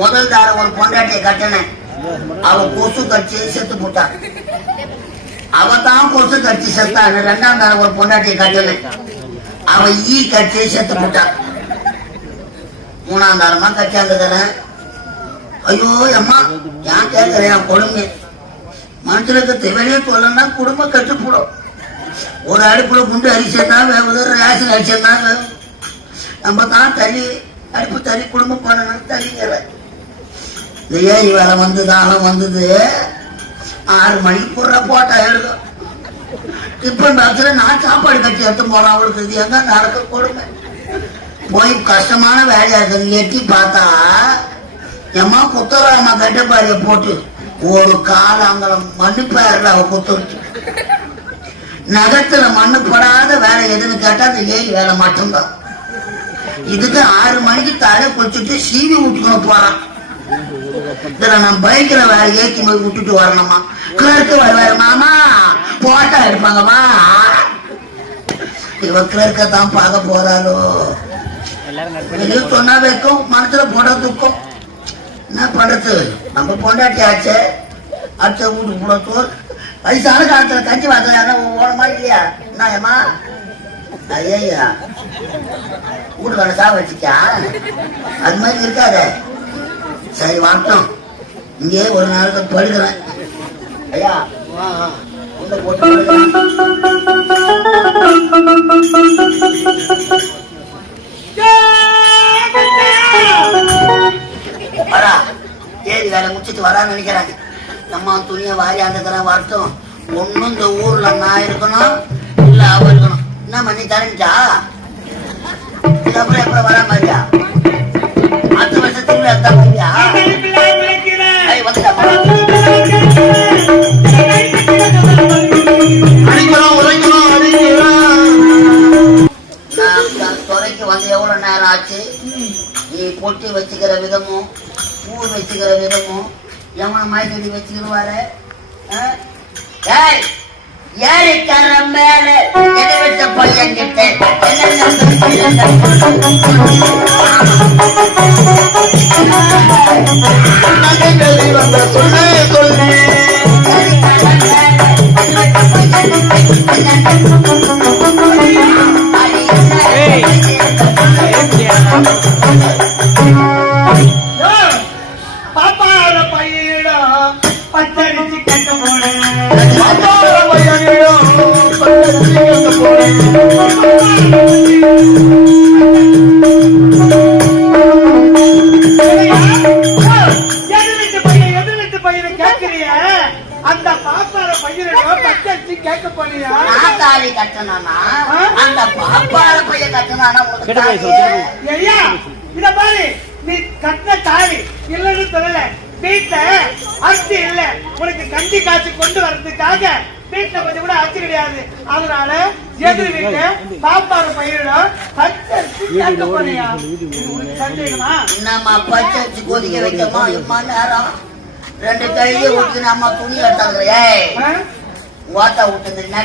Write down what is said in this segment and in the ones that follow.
முதல் தார ஒரு பொண்டாட்டியை கட்டினேன். அவ கொசு கடிச்சு செத்து போட்டான். அவ தான் கொசு கடிச்சு செத்தான் ரெண்டாம் தார ஒரு பொண்டாட்டியை கட்டினேன். அவ ஈ கடிச்சு செத்து போட்டான். மூணாம் தாரமா கட்டியாந்துக்கிறேன் ஐயோ அம்மா ஏன் கேட்கிறேன் கொடுங்க மனுஷனுக்கு திவனே சொல்லணும்னா குடும்பம் கட்டுப்படும். ஒரு அடுப்புல குண்டு அரிசியா வேவுது ரேஷன் அரிசியா நம்ம தான் தள்ளி அடுப்பு தள்ளி குடும்பம் பண்ணணும் தள்ளிங்கிற ஏரி வேலை வந்து தானம் வந்தது. ஆறு மணிக்கு போடுற போட்டா எழுதும் டிஃபன் பாக்ஸ்ல நான் சாப்பாடு கட்டி எடுத்து போறேன் அவளுக்கு. இது எங்க நடக்க கொடுமை? போய் கஷ்டமான வேலையா இருக்குது எட்டி பார்த்தா எம்மா குத்தராம கட்டப்பாரிய போட்டு ஒரு காலாங்கலம் மண்ணு பேர்ல அவ குத்துருச்சு. நகத்துல மண்ணு படாத வேலை எதுன்னு கேட்டா அது ஏரி வேலை மட்டும்தான். இதுக்கு ஆறு மணிக்கு தலை குளிச்சுட்டு சீவி விட்டுக்கணும் போறான். இதுல நான் பைக்ல வேற ஏற்றி போய் விட்டுட்டு வரணுமா? கிளர்க்கு வேற மாமா போட்டா எடுப்பாங்கம்மா இவ கிளர்க்க தான் பார்க்க போறாளோ? வெளியே சொன்னா வைக்கும் மனசுல போட துக்கம். என்ன பண்றது நம்ம பொண்டாட்டி ஆச்சே. அடுத்த வீட்டுக்கு கூட தோர். வயசான காலத்துல கஞ்சி வாசல் யாரும் ஓடமா இல்லையா? என்னம்மா ஐயா வீடு வேலை சாவ அது மாதிரி இருக்காதே. சரி வரட்டும். இங்கே ஒரு நாளுக்கு படுக்கிறேன் ஐயா உள்ள போட்டு வரா ஏறி வேலை முடிச்சிட்டு வரான்னு நினைக்கிறாங்க. நம்ம துணியை வாரி ஆண்டுக்கிறேன் வரட்டும். ஒண்ணும் இந்த ஊர்ல நான் இருக்கணும் இல்ல அவ இருக்கணும். என்ன பண்ணி தரஞ்சா அப்புறம் எப்படி வரா மாதிரியா பொட்டி வச்சுக்கிற விதமும் பூ வச்சுக்கிற விதமும் எவன மாய்க்கடி வச்சுக்கிடுவாரு? ஏரிக்கர மேல எதை வச்ச பையன் கிட்ட நகைகளை வந்த சொல்லே சொல்லி தாலி? அந்த பாப்பால? ஐயா இத பாரு. நீ கட்டின தாலி இல்லன்னு சொல்லல. வீட்டுல அரிசி இல்ல. உனக்கு கஞ்சி காய்ச்சி கொண்டு வர்றதுக்காக வீட்டுல கொஞ்சம் கூட அரிசி கிடையாது. அதனால எதிர் வீட்டு பாப்பாரு பையனிடம் பச்சரிசி கேட்க உனக்கு சந்தேகமா? வச்சு கொதிக்க வைக்கமா? எம்மா நேரம்? ரெண்டு கையிலே ஊத்துன அம்மா துணி எடுத்தாங்க ஏய்? ஓட்டா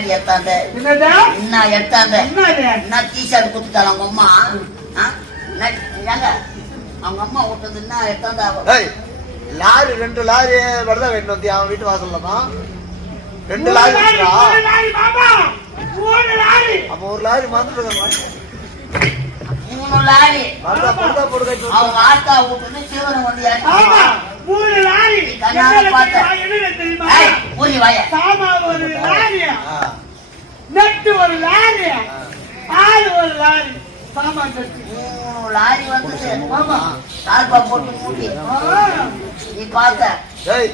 எடுத்தாந்த என்னது என்ன எடுத்தாந்த என்ன? டிஷர்ட் குத்துட்டாங்க அவங்க அம்மா? ஆ? என்ன- என்னங்க அவங்க அம்மா விட்டது என்ன எடுத்தாந்தா ஏய், லாரி ரெண்டு லாரி விரதம் வெட்டு வந்து அவன் வீட்டு வாசல்ல தான் ரெண்டு லாரி. அப்ப ஒரு லாரி மறந்துட்டு மூணு லாரி. மறந்தா பொறுத்தா போடுக்க அவங்க ஆத்தா விட்டுன்னு சிவனை வந்து மூணு லாரி. பார்த்தேன். தெரியுமா? ஒரு லாரி நெட்டு ஒரு லாரி ஆள் ஒரு லாரி. சாமான் மூணு லாரி வந்து ஆமா. தார்பா போட்டு மூடி. நீ பார்த்த. ஏய்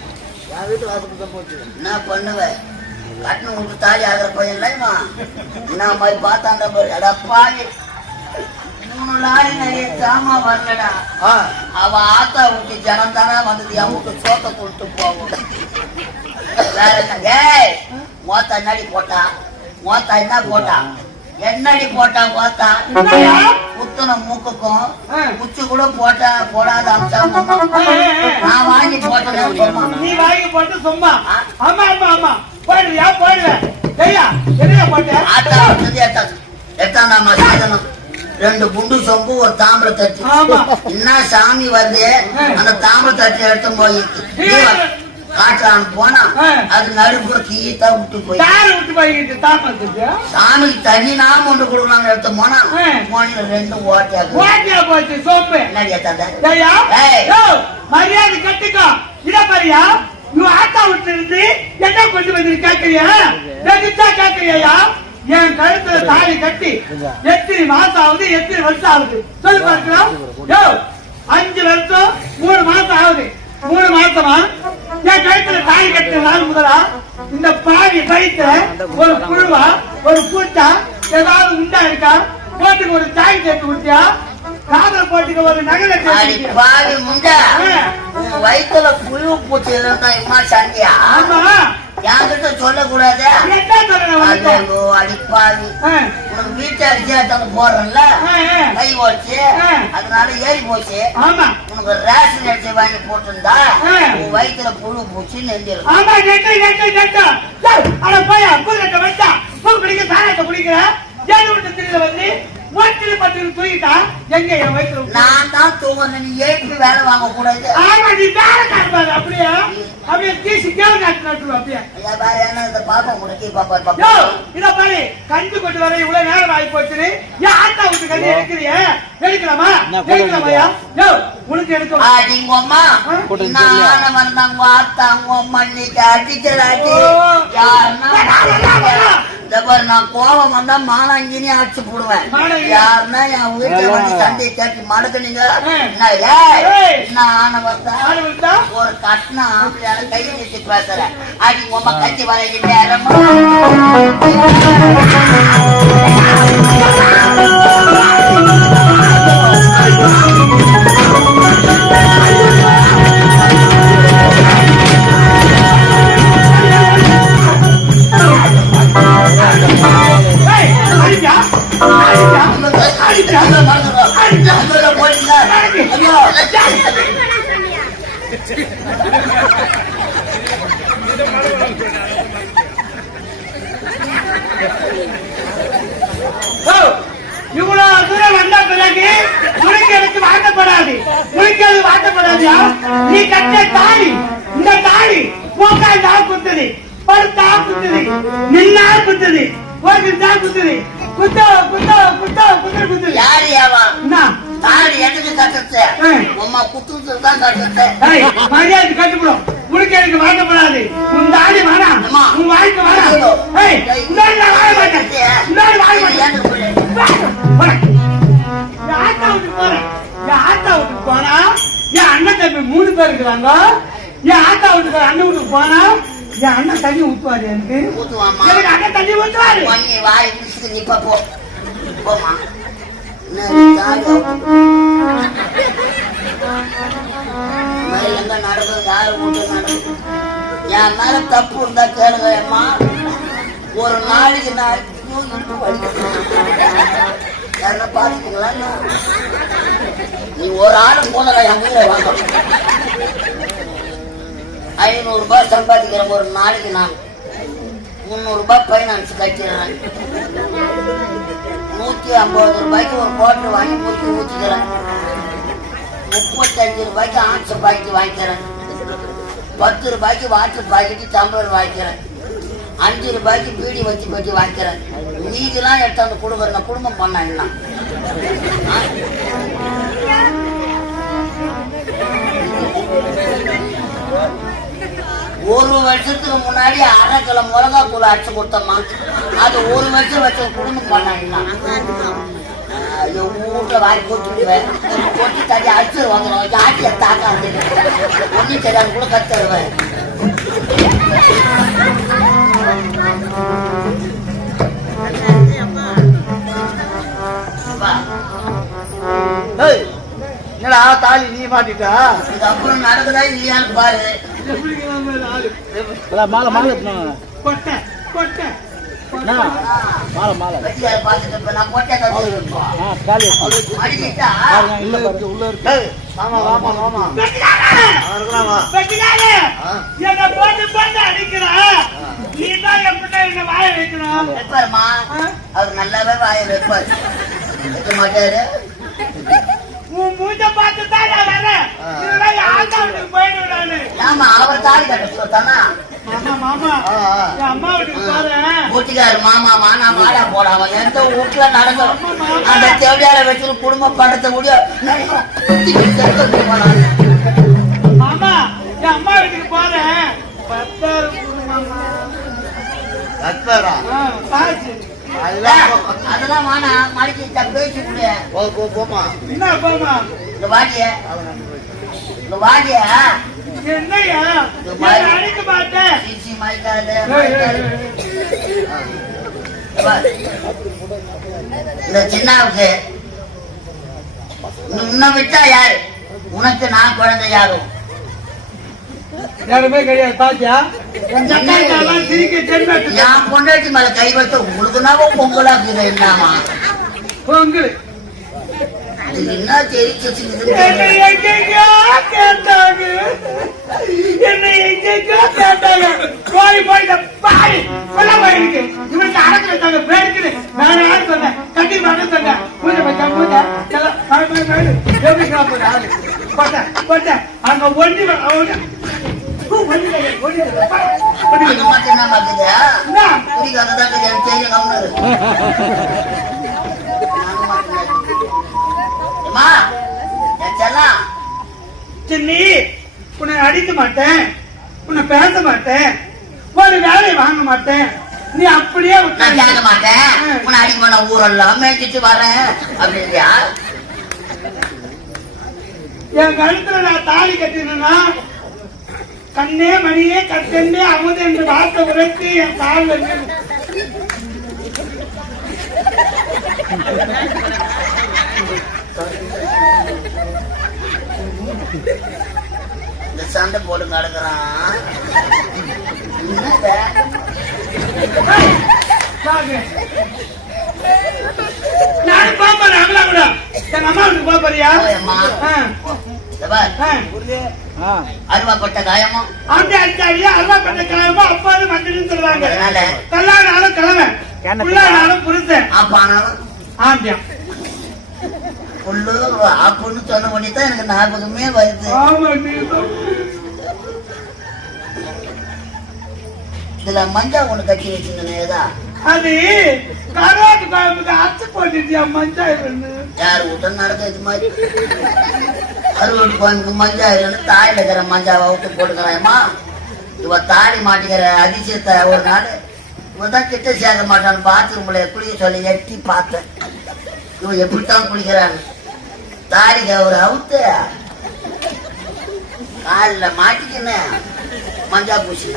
என் வீட்டு வாசலுக்கு தான் போச்சு. என்ன பண்ணுவ? கட்டணம் உங்களுக்கு தாலி ஆகிற பையன் இல்லைம்மா? என்ன மாதிரி பார்த்தாண்ட பாரு. லாரி நிறைய சாமா வரலடா. ஆ. அவ ஆத்தா விட்டு ஜனம் தானே வந்தது சோத்த கொண்டு போகும் வேற என்ன? மோத்தா என்னடி போட்டா? மோத்தா என்ன போட்டா? என்னடி போட்டா என்னய்யா? குத்துன மூக்குக்கும். குச்சி கூட போட்டா போடாத நான் வாங்கி போட்டேன்னு சொன்னா நீ வாங்கி போட்டு சும்மா. ஆமா ஆமா ஆமா போடுறியா போடுவேன் ஐயா எட்டாண்டாமா சாதனம். ரெண்டு குண்டு சொம்பு ஒரு தாம்பளை தட்டு. என்ன சாமி வந்து அந்த தாம்பளை தட்டு எடுத்து போய் காட்டலான்னு போனா. அது நடுப்புற கீத்தா விட்டு போய் சாமிக்கு தனி நாம ஒன்று கொடுக்கலாம்னு எடுத்து போனா. போனில ரெண்டு ஓட்டாது ஓட்டியா போச்சு சோப்பு. என்னடியா மரியாதை கட்டுக்கோ. இத பாரியா நீ ஆட்டா விட்டு இருந்து என்ன கொண்டு வந்து கேக்குறியா? வெகுச்சா கேக்குறியா என் கழுத்துல தாலி கட்டி எத்தனை மாசம் ஆகுது எத்தனை வருஷம் ஆகுது. சொல்லு பார்க்கலாம். அஞ்சு வருஷம் மூணு மாசம் ஆகுது. மூணு மாசமா? என் கழுத்துல தாலி கட்டின நாள் முதலா? இந்த பாவி பைத்த ஒரு புழுவா ஒரு பூச்சா ஏதாவது உண்டா இருக்கா? போட்டுக்கு ஒரு சாய் சேர்த்து விட்டியா காதல் போட்டுக்கு ஒரு நகலை பாவி முண்டா. வயித்துல புழு பூச்சி இருந்தா இம்மா சண்டியா ஆமா. என்கிட்ட சொல்லக்கூடாது? என்ன சொல்லணும் உனக்கு? வீட்டை அடிச்சு எடுத்தாந்து போடுறல ஆ, ஆ. கை ஆ. அதனால ஏறி போச்சு. உனக்கு ரேஷன் அரிசி வாங்கி போட்டிருந்தா. உன் வயித்துல புழு பூச்சி நெஞ்சிடும் ஆமா நெட்டு நெட்டு நெட்டு அட போயா புதுக்கட்ட வச்சா. புது பிடிக்க ஏழு விட்டு திருட வந்து மூட்டில் பட்டு தூக்கிட்டா எங்க என் வயிற்றுல? நான் தான் தூங்குறேன். நீ எழுப்பி வேலை வாங்க கூடாது ஆமா நீ வேலை காட்டுப்பாரு அப்படியே? அப்படியே தீசி கேவ காட்டு அப்படியே. ஐயா, என்ன இந்த பாப்பா முடக்கி பாப்பா யோ பாப்பா இத பாரு கஞ்சி கொண்டு வர இவ்வளவு நேரம் ஆகி போச்சு ஏன் ஆட்டா விட்டு கஞ்சி எடுக்கிறிய? எடுக்கலாமா? எடுக்கலாமாயா யோ உனக்கு எடுக்க அடிங்க அம்மா. நான் வந்தாங்க ஆத்தாங்க அம்மா இன்னைக்கு அடிக்கிறாட்டி. யாருன்னா நான் கோபம் வந்தா மானாங்கினி அடிச்சு போடுவேன். யாருன்னா என் வீட்டுல வந்து சண்டையை கேட்டு மடக்குனீங்க. நான் ஏய், ஏய். நான் ஆன வந்தா ஒரு கட்டின ஆம்பளையால கையை நிறுத்தி பேசுறேன் அடி உமா கட்சி வரைக்கும் நேரமா ஏய் அடிச்சா அடிச்சா ஓ, இவ்வளவு தூரம் வந்த பிறகு எனக்கு வாட்டப்படாது உனக்கு அது வாட்டப்படாதியா நீ கட்ட தாலி இந்த தாலி உட்காந்தா குத்துது. படுத்தா குத்துது. நின்னா குத்துது. உட்காந்தா குத்துது. குத்த குத்த குத்த குத்துற குத்துது. யாரு என்ன? தாடி எதுக்கு கட்டுறது? உமா குத்துறது தான் கட்டுறது ஏய், மரியாதை கட்டுப்படும். உனக்கு எனக்கு வாட்டப்படாது உன் வேணாம் அம்மா. உன் வாழ்க்கை ஏய் இன்னொரு நான் வாழ மாட்டேன். இன்னொரு வாழ மாட்டேன். ஆத்தா வீட்டுக்கு போறேன். என் ஆத்தா வீட்டுக்கு போனா, என் அண்ணன் தம்பி மூணு பேர் இருக்கிறாங்க. என் ஆத்தா ஒரு அண்ணன் வீட்டுக்கு போனா, என் அண்ணன் தண்ணி ஊத்துவாரு எனக்கு. எனக்கு அண்ணன் தண்ணி ஊத்துவாரு. பண்ணி வாய் போ போமா எங்க நடக்குது யாரு வீட்டு நடக்குது? என் மேல தப்பு இருந்தா கேளுங்க அம்மா ஒரு நாளைக்கு நான் ஐயோ, பாத்துக்கீங்களா நீ ஒரு ஆளு போனல என் உயிரை வாங்க. ஐநூறு ரூபாய் சம்பாதிக்கிற ஒரு நாளைக்கு நான். முந்நூறு ரூபாய் பைனான்ஸ் கட்டிடுறேன் நூத்தி ஐம்பது ரூபாய்க்கு ஒரு கோட்டர் வாங்கி ஊற்றி ஊற்றிக்கிறேன் முப்பத்தஞ்சு ரூபாய்க்கு ஆட்சி பாக்கெட் வாங்கிக்கிறேன். பத்து ரூபாய்க்கு வாட்டர் பாக்கெட்டு டம்ளர் வாங்கிக்கிறேன். அஞ்சு ரூபாய்க்கு பீடி வச்சு பற்றி வாங்கிக்கிறேன். மீதிலாம் எடுத்தாந்து கொடுக்குறேங்க குடும்பம் பண்ண ஒரு வருஷத்துக்கு முன்னாடி அரை கிலோ மிளகா தூள் அடிச்சு கொடுத்தம்மா. அது ஒரு வருஷம் வச்சு குடும்பம் பண்ணாங்க வீட்டை வாங்கி கொட்டிடுவேன் கொட்டி தண்ணி அடிச்சு வந்துடும் ஜாட்டியை தாக்காது ஒன்றும் தெரியாது கூட கத்துருவேன் என்னடா தாலி நீ மாட்டிட்டா இது அப்புறம் நடக்குதா இல்லையான்னு பாரு. மாலை மாலை கொட்டை, கொட்டை? மாலை மாலை. உள்ள இருக்கு போட்டு போட்டு அடிக்கிறான். வைக்கணும் வைப்பாருமா அவர் நல்லாவே வாய வைக்க மாட்டாரு உன் மூஞ்ச பார்த்து தான் நான் வரேன் போயிடுவேன் ஆமா. அவர் கட்ட கூட்டிக்காரு மாமா. மானா மாடா போடாம எந்த வீட்டுல நடந்தோம் அந்த தேவையால வச்சு குடும்ப படத்தை முடிய மாமா அம்மா வீட்டுக்கு போறேன். அதெல்லாம் வேணா மடிச்சு பேசி முடிய போ போ போமா என்ன போமா இந்த வாடிய இந்த வாடிய என்னய்யா நான் அடிக்க மாட்டேன். இந்த சின்னாவுக்கு. உன்னை விட்டா யாரு? உனக்கு நான் குழந்தை யாரும். யாருமே கிடையாது. பாத்தியா? என் பொண்டாட்டி மேல கை வச்ச உங்களுக்கு நான் பொங்கலாக்குது என்னமா பொங்கல். அது என்ன கேட்டாங்க என்னை எங்கெங்கயோ கேட்டாங்க போய் போய் இந்த பாய் கொல்ல போயிருக்கு இவனுக்கு அடக்கு வச்சாங்க பேருக்கு நான் யார் சொன்னேன் கட்டி மாட்ட சொன்னேன் பூஜை வச்சா பூஜை எப்படி ஆளு போட்டேன் போட்டேன் அங்க ஒண்டி ஒண்டி தெரியும் கம்னு அம்மா என் செல்லம். சின்னி உன்னை அடிக்க மாட்டேன். உன்னை பேச மாட்டேன். ஒரு வேலையை வாங்க மாட்டேன். நீ அப்படியே நான் கேட்க மாட்டேன். உன்னை அடிக்க பண்ண ஊரெல்லாம் மேய்ச்சிட்டு வரேன். அப்படின்றியா என் கழுத்துல நான் தாலி கட்டினா கண்ணே மணியே கட்டே அமுது என்று வார்த்தை உரைத்து என் கால் இந்த சண்டை போட்டு நடக்கிறான். நான் பாப்பேன் அமலா கூட. எங்க அம்மா வீட்டுக்கு பாப்பறியா அருவாப்பட்ட காயமும் ஆண்டி அடிச்சாடியா பண்ண கிழமை அப்பாது மஞ்சள்னு சொல்றாங்க அதனால? கல்யாணம் கிழமை புள்ளானாலும் புருஷன். ஆப்பானாலும்? ஆண்டியா புல்லு ஆப்புன்னு சொன்ன பண்ணி தான் எனக்கு ஞாபகமே வருது. இதுல மஞ்சா ஒண்ணு கட்டி வச்சிருந்தேன் ஏதா அது அச்சு போட்டுட்டியா யார் விட்டு நடக்க இது மாதிரி? அறுவட்டு கோயம்புக்கு மஞ்சா இல்லைன்னு தாயில இருக்கிற மஞ்சாவை விட்டு போட்டுக்கிறாயம்மா இவ தாலி மாட்டிக்கிற அதிசயத்தை ஒரு நாள் இவன் தான் கிட்ட சேர்க்க மாட்டான்னு பாத்ரூம்ல குளிக்க சொல்லி எட்டி பார்த்தேன். இவன் எப்படித்தான் குளிக்கிறான்னு தாலிக்கு அவர் அவுத்து. காலில் மாட்டிக்கின்னு மஞ்சா பூசி.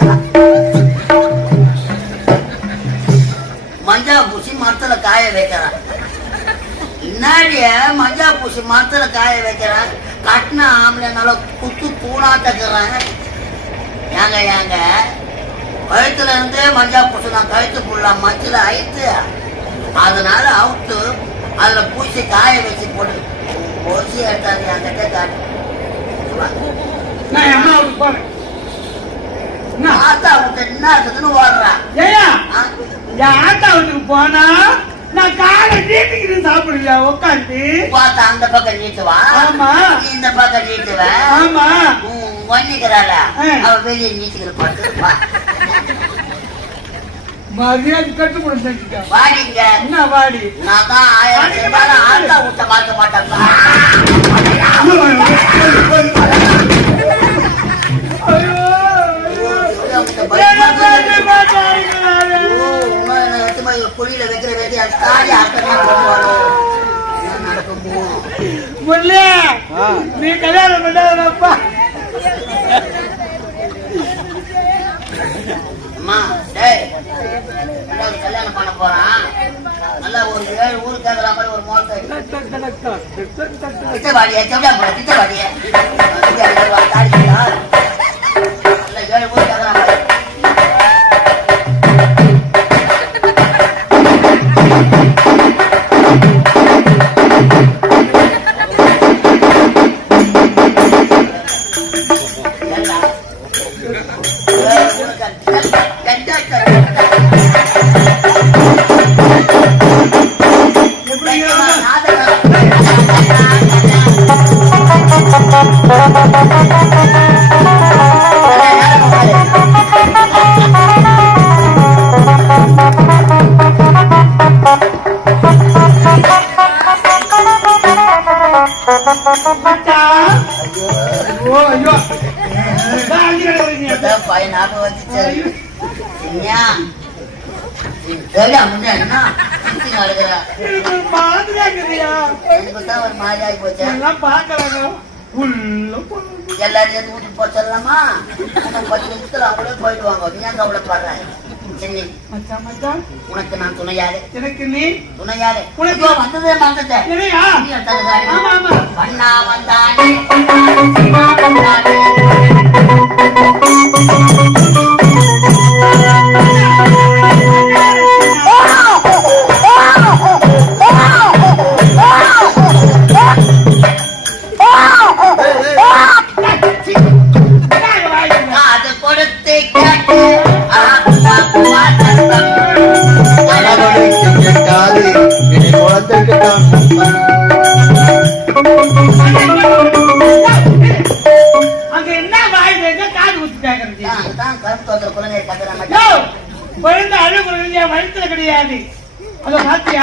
மஞ்சா பூசி மரத்துல காய வைக்கிறான். இன்னாடிய மஞ்சா பூசி மரத்துல காய வைக்கிறான். கட்டின ஆம்பளை நல்லா குத்து தக்குறாங்க ஏங்க ஏங்க. கழுத்துல இருந்து மஞ்சா பூசி நான் கழுத்து புள்ள மஞ்சள் அயித்து அதனால அவுத்து அதுல பூசி காய வச்சு போட்டு பூசி எடுத்தாங்க என்கிட்ட காட்டு. நான் அம்மா வீட்டுக்கு போறேன்? ஆத்தா விட்டு என்ன இருக்குதுன்னு ஓடுறான் ஏய்யா, ஆ? என் ஆத்தா வீட்டுக்கு போனா நான் காலை நீட்டிக்கிட்டு சாப்பிடுவியா? உட்காந்து பார்த்தா அந்த பக்கம் நீட்டுவா? ஆமா. நீ இந்த பக்கம் நீட்டுவ? ஆமா. ஒன்னிக்கிறாள. அவ வெளியே நீச்சுக்கிற பார்த்துருப்பா மரியாதை கட்டு கொடுத்து வாடிங்க. என்ன வாடி? நான் தான் ஆயிரம் செஞ்சாலும் ஆத்தா விட்ட பார்க்க மாட்டேன் குழியில வைக்கிற வேண்டிய தாடி என்ன நடக்குமோ நீ கல்யாணம் பண்ணாதப்பா அம்மா டேய் ரெண்டாவது கல்யாணம் பண்ண போறான். நல்லா ஒரு ஏழு ஊருக்கு கேட்கற மாதிரி ஒரு மோட்டை திட்டவாடிய செவ்வா போட திட்டவாடிய ஆகி போச்சு எல்லாம் பார்க்கலாங்க எல்லாரும் சேர்த்து ஊட்டி போக சொல்லலாமா? பத்து நிமிஷத்துல அவங்களே போயிடுவாங்க நீ அங்க அவ்வளவு உனக்கு நான் துணையாரு எனக்கு நீ துணையாரு உனக்கு வந்ததே ಅದು ಸಾಧ್ಯ?